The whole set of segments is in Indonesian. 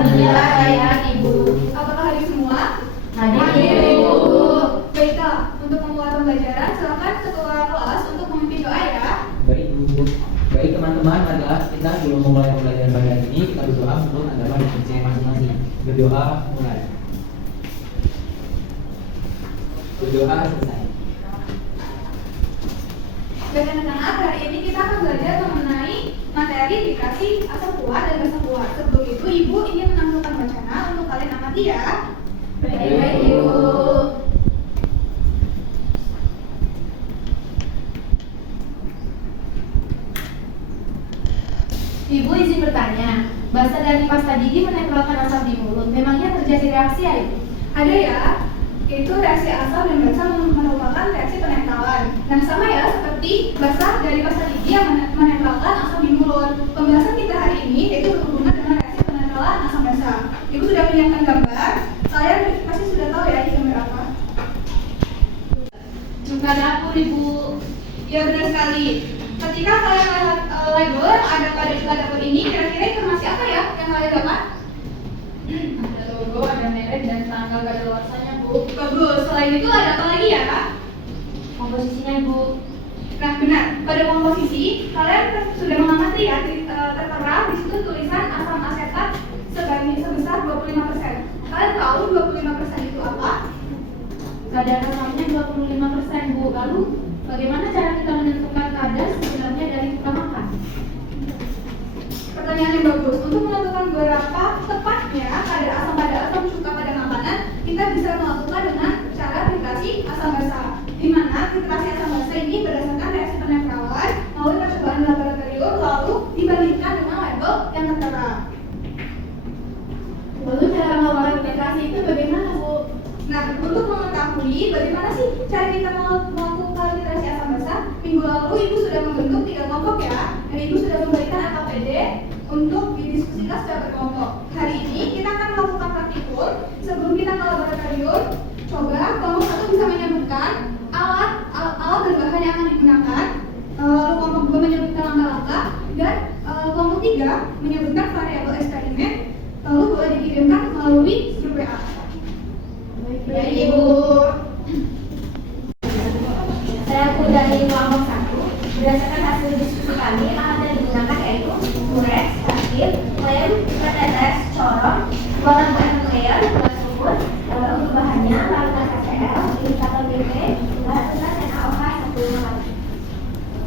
Alhamdulillah baik Ibu. Apakah hadir semua? Hadir Ibu. Baiklah, untuk memulai pembelajaran silakan ketua kelas untuk memimpin doa ya. Baik Bu. Baik teman-teman, adalah kita belum memulai pembelajaran pada hari ini, kita berdoa untuk agama dan percaya masing-masing. Berdoa mulai. Berdoa selesai. Baik anak-anak, hari ini kita akan belajar mengenai materi dikasih asal keluar dan bahasa keluar. Sebelum itu, Ibu ingin menampilkan wacana untuk kalian amati ya. Baik Ibu. Ibu izin bertanya, bahasa dari pasta gigi menempelkan asap di mulut. Memangnya terjadi reaksi ya Ibu? Ada ya, itu reaksi asam dan basa merupakan reaksi penetralan. Nah sama ya seperti basa dari pasta gigi yang menetralkan asam di mulut. Pembahasan kita hari ini yaitu berhubungan dengan reaksi penetralan asam basa. Ibu sudah menyiapkan gambar, kalian pasti sudah tahu ya ini gambar apa. Buka dapur Ibu. Ya benar sekali. Ketika kalian melihat label yang ada pada buka dapur ini, kira-kira informasi apa ya yang kalian dapat? Ada logo, ada merek dan tanggal kadaluarsanya Bu. Bagus. Selain itu ada apa lagi ya? Komposisinya Ibu. Nah benar, pada komposisi kalian sudah mengamati ya tertera di situ tulisan asam asetat sebesar 25%. Kalian tahu 25% itu apa? Kadar asamnya 25% Bu. Lalu bagaimana cara kita menentukan kadar sebenarnya dari kita makan? Pertanyaan yang bagus. Untuk menentukan berapa tepatnya kadar asam pada atau cuka pada makanan, kita bisa melakukan dengan cara filtrasi asam basa. Di mana filtrasi asam basa ini berdasarkan reaksi penetralan melalui percobaan laboratorium lalu dibandingkan dengan label yang tertera. Lalu cara melakukan filtrasi itu bagaimana Bu? Nah, untuk mengetahui bagaimana sih cara kita melakukan filtrasi asam basa, minggu lalu Ibu sudah membentuk 3 kelompok ya, dan Ibu sudah memberikan AKPD untuk didiskusikan secara berkelompok. Hari ini kita akan melakukan praktikum. Sebelum kita ke laboratorium, coba kelompok 1 bisa menyebutkan alat dan bahan yang akan digunakan. Lalu kelompok 2 menyebutkan langkah-langkah dan kelompok 3 menyebutkan variabel eksperimen. Lalu boleh dikirimkan melalui grup WA. Ya Ibu. Selaku dari kelompok 1, berdasarkan hasil diskusi kami, alat yang digunakan yaitu murex, takir, lem, penetes, corong, ruangan bahan layer, buat sumur, untuk bahannya, larutan HCl, indikator BP, larutan NaOH 1,5.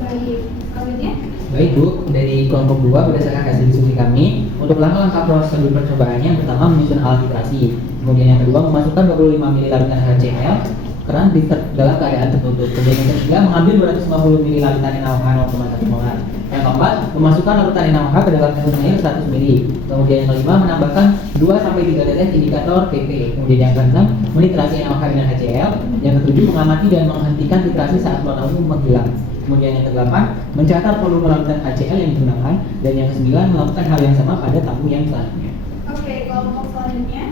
Baik, selanjutnya. Baik Bu, dari kelompok 2 berdasarkan hasil diskusi kami, untuk langkah-langkah prosedur percobaannya yang pertama menyusun alat filtrasi, kemudian yang kedua memasukkan 25 ml larutan HCl keran di dalam keadaan tertutup, kemudian yang ketiga mengambil 250 ml larutan NaOH 0,1 molar, yang keempat memasukkan larutan NaOH ke dalam galon air 100 ml, kemudian yang kelima menambahkan 2-3 tetes indikator PP, kemudian yang keenam menitrasi NaOH dengan HCl, yang ketujuh mengamati dan menghentikan titrasi saat warna ungu menghilang. Kemudian yang kedelapan, mencatat volume larutan HCl yang digunakan, dan yang kesembilan melakukan hal yang sama pada tamu yang selanjutnya. Oke, kelompok selanjutnya.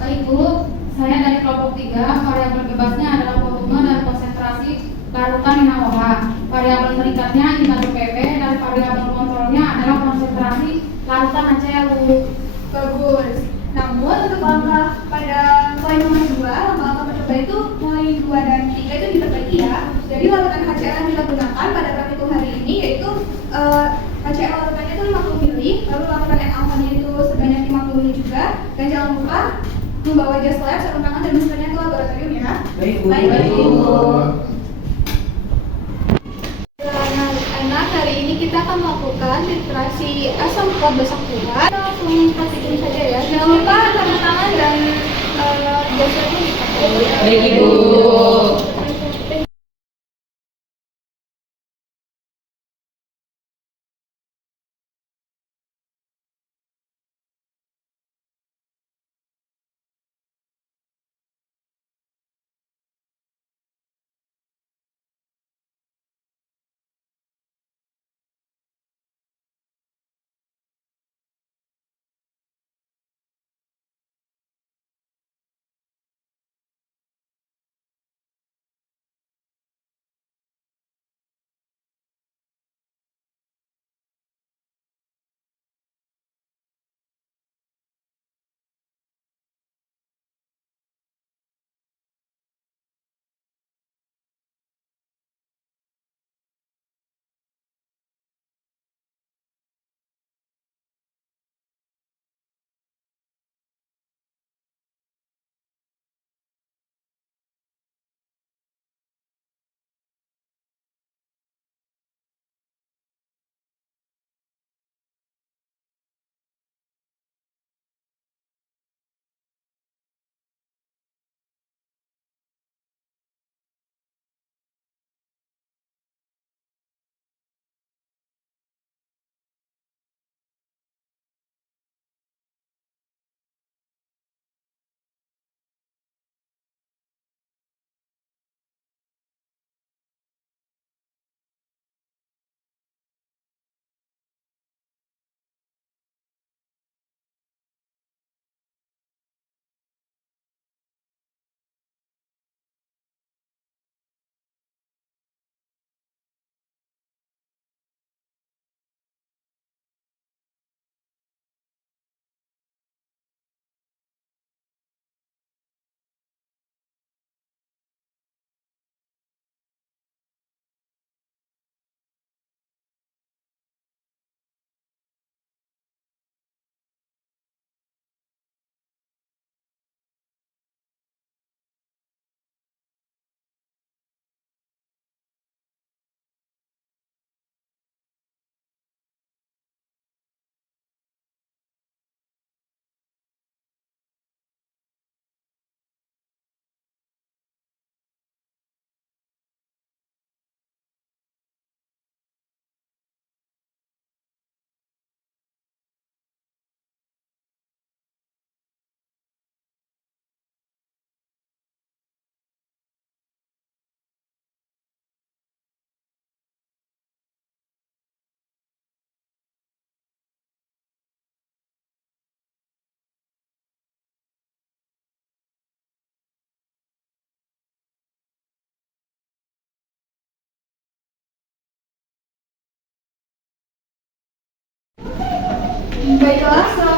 Baik Bu, saya dari kelompok 3, variabel bebasnya adalah volume dan konsentrasi larutan NaOH. Variabel terikatnya indikator PP dan variabel kontrolnya adalah konsentrasi larutan HCl Bu. Bagus. Namun untuk langkah pada poin nomor 2, langkah mencoba itu mulai 2 dan 3 itu diperbaiki ya. Jadi larutan HCl yang kita gunakan pada praktikum hari ini yaitu HCl larutannya itu 50 ml, lalu larutan NaOH-nya itu sebanyak 50 ml juga. Dan jangan lupa membawa jas lab, sarung tangan dan maskernya ke laboratorium ya. Baik Bu. Baik Bu. Anak, hari ini kita akan melakukan filtrasi asam keluar basa keluar. Kita langsung praktikum saja ya. Jangan lupa sarung tangan dan jas labnya dipakai. Baik Ibu.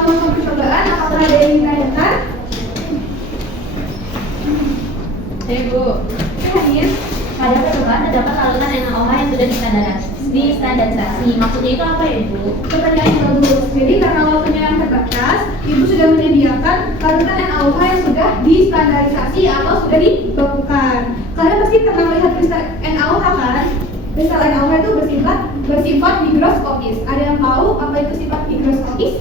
melakukan percobaan, apakah ada yang ditanyakan? Bu. Hadir. Pada percobaan terdapat larutan NaOH yang sudah distandarisasi. Maksudnya itu apa ya, Bu? Pertanyaan yang bagus. Jadi karena waktunya yang terbatas, Ibu sudah menyediakan larutan NaOH yang sudah distandarisasi atau sudah dibakukan. Kalian pasti pernah melihat kristal NaOH kan? Kristal NaOH itu bersifat higroskopis. Ada yang tahu apa itu sifat higroskopis?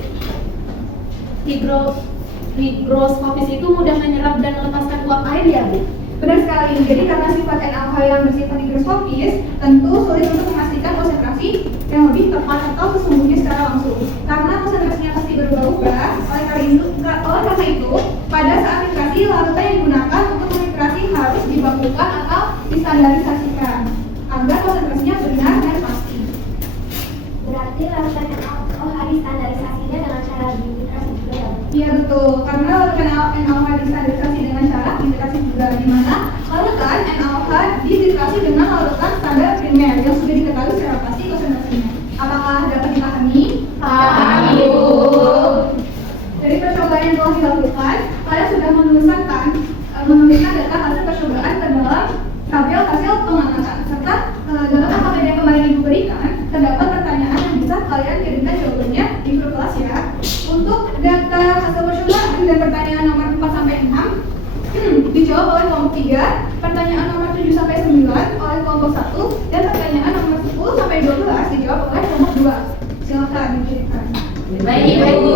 Higroskopis itu mudah menyerap dan melepaskan uap air ya, Bu? Benar sekali. Jadi karena sifat NaOH yang bersifat higroskopis, tentu sulit untuk memastikan konsentrasi yang lebih tepat atau sesungguhnya secara langsung. Karena konsentrasinya pasti berubah-ubah. Oleh karena itu, pada saat nitrasi larutan yang digunakan untuk nitrasi harus dibakukan atau distandarisasikan agar konsentrasinya benar dan pasti. Berarti larutan NaOH distandarisasinya dengan cara dinitrasi juga ya, Bu? Iya betul. Karena larutan NaOH distandarisasi dengan cara nitrasi juga, di mana larutan NaOH dinitrasi dengan larutan standar primer yang sudah diketahui secara pasti konsentrasinya. Apakah dapat dipahami? Paham, Ibu. Dari percobaan yang telah dilakukan, kalian sudah menuliskan data hasil percobaan ke dalam tabel hasil pengamatan serta dalam AKPD yang kemarin Ibu berikan terdapat pertanyaan yang bisa kalian kirimkan jawabannya di grup kelas ya. Untuk data hasil percobaan dan pertanyaan nomor 4 sampai 6 dijawab oleh kelompok 3, pertanyaan nomor 7 sampai 9 oleh kelompok 1, dan pertanyaan nomor 10 sampai 12 dijawab oleh kelompok 2. Silakan dikirimkan. Baik, Ibu.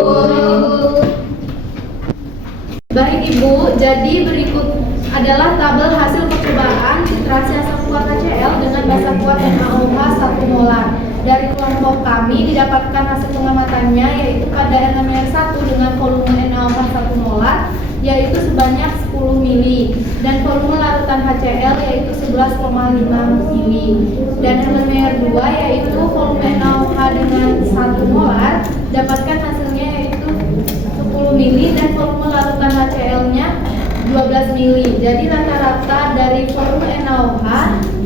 Baik, Ibu. Jadi berikut adalah tabel hasil percobaan titrasi asam kuat HCl dengan basa kuat NaOH 1 molar. Dari kelompok kami didapatkan hasil pengamatannya yaitu pada NaMr1 dengan volume NaOH 1 molar yaitu sebanyak 10 mili dan volume larutan HCl yaitu 11,5 mili dan NaMr2 yaitu volume NaOH dengan 1 molar dapatkan hasilnya yaitu 10 mili dan volume larutan HCl-nya 12 mili. Jadi rata-rata dari volume NaOH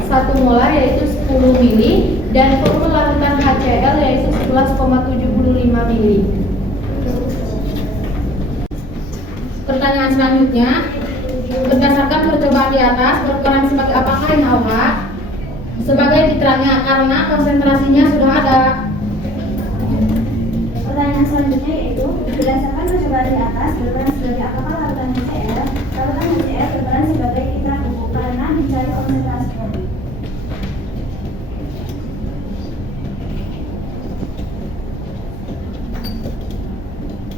1 molar yaitu 10 mili dan volume larutan HCl yaitu 11,75 mili. Pertanyaan selanjutnya, berdasarkan percobaan di atas berperan sebagai apakah NaOH? Sebagai citranya karena konsentrasinya sudah ada. Pertanyaan selanjutnya yaitu berdasarkan percobaan di atas berperan sebagai apakah larutan HCl? Larutan HCl berperan sebagai citra buku karena dicari konsentrasinya.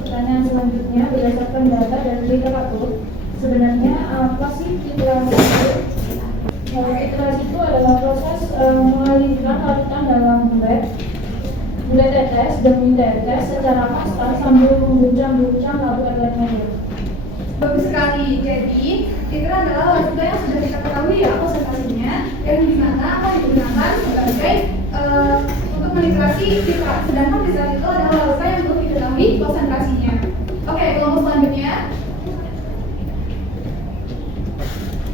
Pertanyaan selanjutnya, berdasarkan data dari literatur, sebenarnya apa sih titrasi itu? Titrasi itu adalah proses mengalirkan larutan dalam bulet tetes demi tetes secara konstan sambil mengguncang-guncang lalu airnya dia. Bagus sekali. Jadi, titra adalah larutan yang sudah kita ketahui ya konsentrasinya yang dimana akan digunakan sebagai untuk menitrasi titra. Sedangkan titra itu adalah larutan yang belum diketahui konsentrasinya. Oke, kelompok selanjutnya.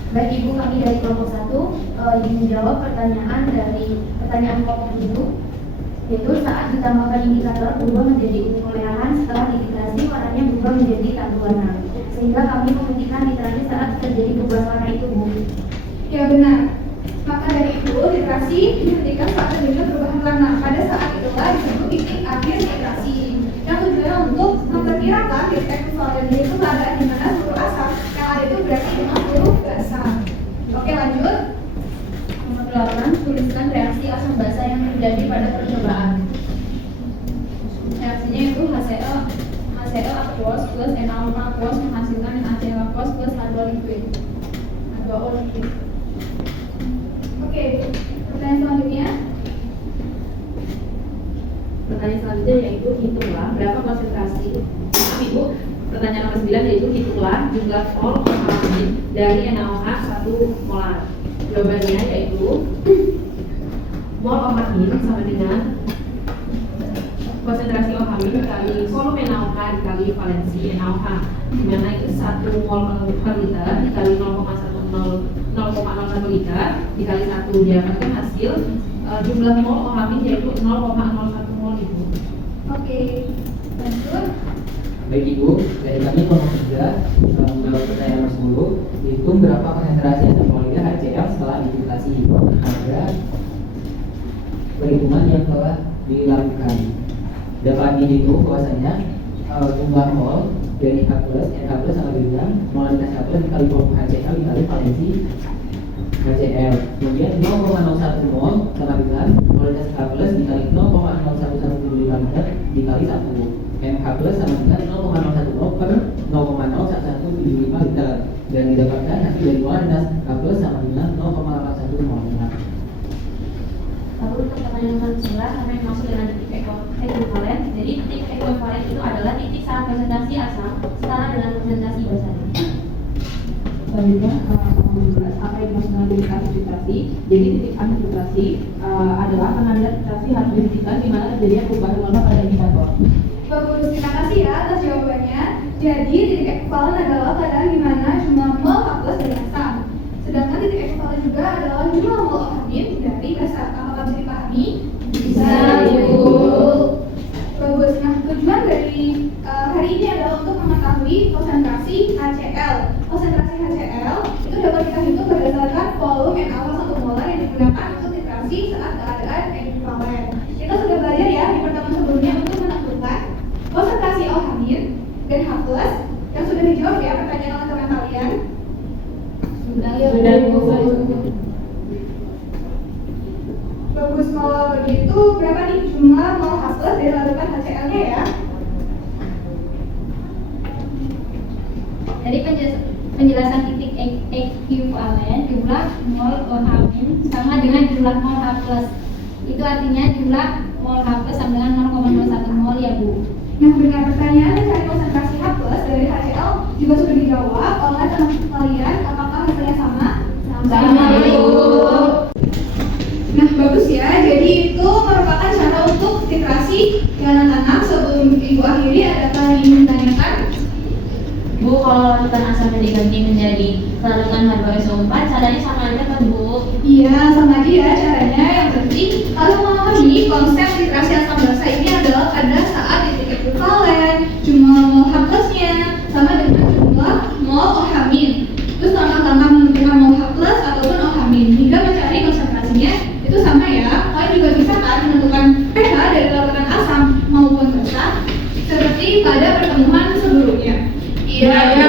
Baik, Ibu, kami dari kelompok 1 ingin menjawab pertanyaan kelompok 7 yaitu saat ditambahkan indikator berubah menjadi ungu kemerahan setelah dititrasi warnanya berubah menjadi tak berwarna sehingga kami memutihkan titrasi saat terjadi perubahan warna itu, Bu. Ya benar. Maka dari itu titrasi dihentikan saat terjadi perubahan warna. Pada saat itulah disebut titik akhir titrasi. Yang tujuannya untuk memperkirakan titik ekvivalen yaitu keadaan di mana seluruh asam yang ada itu berarti dengan seluruh basa. Oke, lanjut. Nomor 8, tuliskan reaksi asam basa yang terjadi pada percobaan. Reaksinya itu HCl aqueous plus NaOH aqueous menghasilkan NaCl aqueous plus H2 liquid. H2O liquid. Oke, pertanyaan selanjutnya. Pertanyaan selanjutnya yaitu hitunglah berapa konsentrasi. Maaf Ibu, pertanyaan nomor 9 yaitu hitunglah jumlah mol OH dari NaOH 1 molar. Jawabannya yaitu mol OH sama dengan konsentrasi OH dikali volume NaOH dikali valensi NaOH, di mana itu 1 mol per liter dikali 0,01 liter dikali 1 didapatkan hasil jumlah mol OH yaitu 0,01 mol itu. Oke, lanjut. Baik Ibu, dari kami kelompok 3 menjawab pertanyaan nomor 10. Hitung berapa konsentrasi asam klorida HCl setelah difiltrasi. Ada perhitungan yang telah dilakukan. Dapat dihitung bahwasanya jumlah mol dari H+, NH+ sama dengan molaritas H+ dikali volume HCl dikali valensi HCl. Kemudian 0,01 mol sama dengan molaritas H+ dikali 0,0117 liter dikali 1. NH+ sama dengan 0,01 mol per 0,0175 liter. Dan didapatkan hasil dari molaritas H+ sama dengan 0,81 mol. Lalu untuk pertanyaan nomor 11 sampai masuk dengan titik ekuivalen. Jadi titik ekuivalen itu adalah titik saat konsentrasi asam setara dengan konsentrasi basanya. Selanjutnya apa yang dimaksud dengan titik filtrasi? Jadi titik filtrasi adalah pengambilan filtrasi harus dihentikan di mana terjadinya perubahan norma pada indikator. Bagus, terima kasih ya atas jawabannya. Jadi titik ekuivalen adalah keadaan di mana jumlah mol H+ dari asam. Sedangkan titik ekuivalen juga adalah jumlah mol amin dari basa. Apakah bisa dipahami? Bisa, Ibu. Bagus. Nah, tujuan dari hari ini adalah untuk mengetahui konsentrasi HCl. Konsentrasi HCl itu dapat kita hitung berdasarkan volume NaOH 1 molar yang digunakan untuk filtrasi saat keadaan ekuivalen. Kita sudah belajar ya di pertemuan sebelumnya untuk menentukan konsentrasi alkamin dan H+. Yang sudah dijawab ya pertanyaan teman-teman kalian. Sudah, Ibu. Bagus, kalau begitu berapa nih jumlah mol H+ dari larutan HCl-nya ya? Dari penjelasan titik ekuivalen, jumlah mol OH- sama dengan jumlah mol H+. Itu artinya jumlah mol H+ sama dengan 0,01 mol ya Bu. Nah, dengan pertanyaan mencari konsentrasi H+ dari HCl juga sudah dijawab oleh teman kalian. Apakah hasilnya sama? Sama, Ibu. Nah, bagus ya. Jadi itu merupakan cara untuk filtrasi dalam tanam. Sebelum Ibu akhiri, adakah yang ingin ditanyakan? Bu, kalau larutan asamnya diganti menjadi larutan H2SO4, caranya sama aja kan Bu? Iya, sama aja ya caranya. Yang penting kalau memahami konsep filtrasi asam basa ini adalah pada saat titik ekuivalen, jumlah mol H+-nya sama dengan jumlah mol OH-. Terus langkah-langkah menentukan mol H+ ataupun OH- hingga mencari konsentrasinya itu sama ya. Kalian juga bisa kan menentukan pH dari larutan asam maupun basa seperti pada pertemuan sebelumnya. Iya,